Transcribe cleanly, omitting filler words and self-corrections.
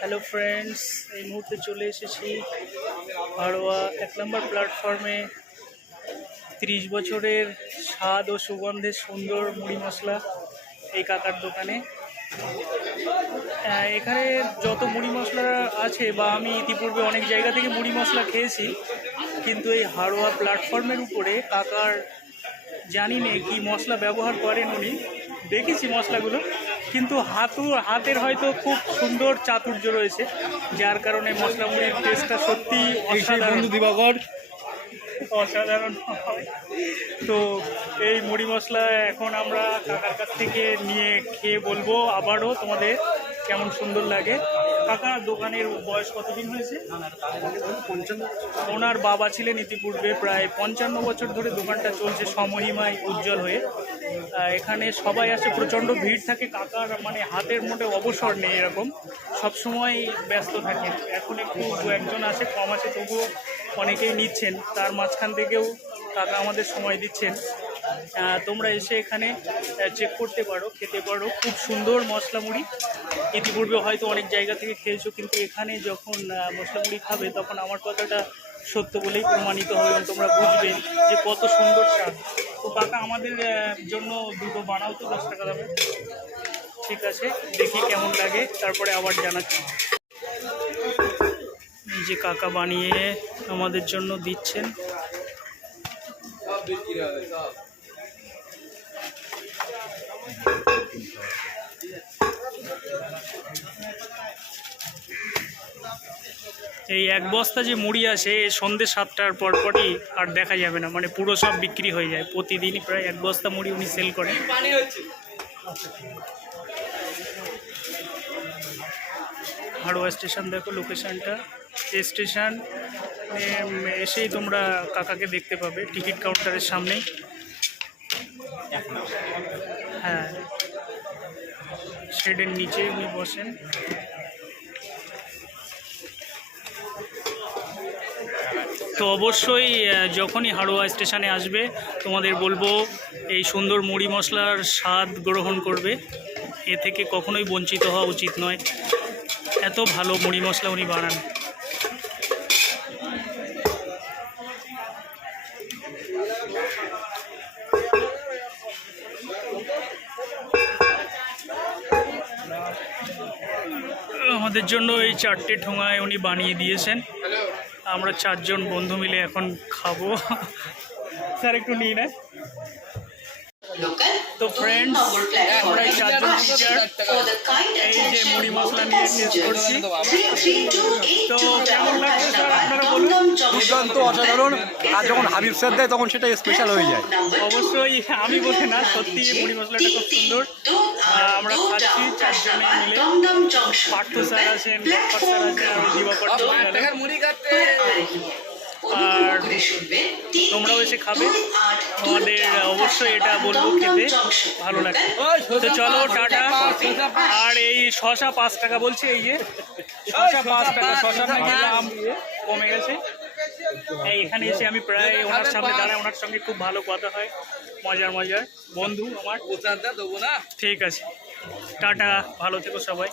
Hello friends, এই মুহূর্তে চলে এসেছি হাড়োয়া 1 নম্বর প্ল্যাটফর্মে 30 বছরের স্বাদ ও সুগন্ধের সুন্দর মুড়ি মশলা এই কাকার দোকানে। এখানে যত মুড়ি মশলা আছে বা আমি ইতিপূর্বে অনেক জায়গা থেকে মুড়ি মশলা খেয়েছি, কিন্তু এই হাড়োয়া প্ল্যাটফর্মের উপরে কাকার জানি না কি মশলা ব্যবহার করেন উনি। দেখেছি মশলাগুলো, কিন্তু হাতের হয়তো খুব সুন্দর চাতুর্য রয়েছে, যার কারণে মশলা মুড়ির টেস্টটা সত্যি অসাধারণ হয়। তো এই মুড়ি মশলা এখন আমরা কাকার কাছ থেকে নিয়ে খেয়ে বলবো আবারও তোমাদের কেমন সুন্দর লাগে। কাকার দোকানের বয়স কতদিন হয়েছে? ওনার বাবা ছিলেন ইতিপূর্বে, প্রায় 55 বছর ধরে দোকানটা চলছে সমহিমায় উজ্জ্বল হয়ে। এখানে সবাই আসে, প্রচণ্ড ভিড় থাকে। কাকার মানে হাতের মোটে অবসর নেই, এরকম সবসময় ব্যস্ত থাকেন। এখন একটু একজন আসে, কম আছে, তবুও অনেকেই নিচ্ছেন। তার মাঝখান থেকেও কাকা আমাদের সময় দিচ্ছেন। তোমরা এসে এখানে চেক করতে পারো, খেতে পারো। খুব সুন্দর মশলা মুড়ি। ইতিপূর্বে হয়তো অনেক জায়গা থেকে খেয়েছো, কিন্তু এখানে যখন মশলা মুড়ি খাবে তখন আমার কথাটা সত্য বলেই প্রমাণিত হবে এবং তোমরা বুঝবে যে কত সুন্দর স্বাদ। তো কাকা আমাদের জন্য দুটো বানাও তো, 10 টাকা দামে। ঠিক আছে, দেখি কেমন লাগে, তারপরে আবার জানাচ্ছি। এই যে কাকা বানিয়ে আমাদের জন্য দিচ্ছেন। এই এক বস্তা যে মুড়ি আসে সন্ধ্যে 7টার পরপরই আর দেখা যাবে না, মানে পুরো সব বিক্রি হয়ে যায়। প্রতিদিনই প্রায় 1 বস্তা মুড়ি উনি সেল করেন। হাড়োয়া স্টেশন দেখো লোকেশনটা। এই স্টেশন এসেই তোমরা কাকাকে দেখতে পাবে টিকিট কাউন্টারের সামনেই। হ্যাঁ, শেডের নিচে উনি বসেন। তো অবশ্যই যখনই হাড়োয়া স্টেশনে আসবে তোমাদের বলবো এই সুন্দর মুড়ি মশলার স্বাদ গ্রহণ করবে। এ থেকে কখনোই বঞ্চিত হওয়া উচিত নয়। এত ভালো মুড়ি মশলা উনি বানান। আমাদের জন্য এই 4টে ঠোঙায় উনি বানিয়ে দিয়েছেন। আমরা 4 জন বন্ধু মিলে এখন খাবো। স্যার একটু নিই না। তো ফ্রেন্ডস, আমরা এই 4 জন টিচার এই যে মুড়ি মশলা নিয়ে টেস্ট করছি। তো কেমন লাগছে স্যার আপনারা বলুন। দুর্দান্ত, অসাধারণ। আর যখন হাবিব স্যার দেয় তখন সেটা স্পেশাল হয়ে যায়। অবশ্যই, আমি বলি না, সত্যি মুড়ি মশলাটা খুব সুন্দর। আমরা খাচ্ছি 4 জনে মিলে। পার্থ স্যার আছেন, গপ্পা স্যার আছেন, আমি দিবাকর। আর তোমরাও এসে খাবে, তোমাদের অবশ্যই এটা বলবো খেতে ভালো লাগে। তো চলো টাটা। আর এই শশা 5 টাকা বলছে, এই যে শশা 5 টাকা। শশা নাকি দাম কমে গেছে। এখানে এসে আমি প্রায় ওনার সামনে দাঁড়াই, ওনার সঙ্গে খুব ভালো কথা হয়, মজার বন্ধু আমার। ঠিক আছে, টাটা, ভালো থেকো সবাই।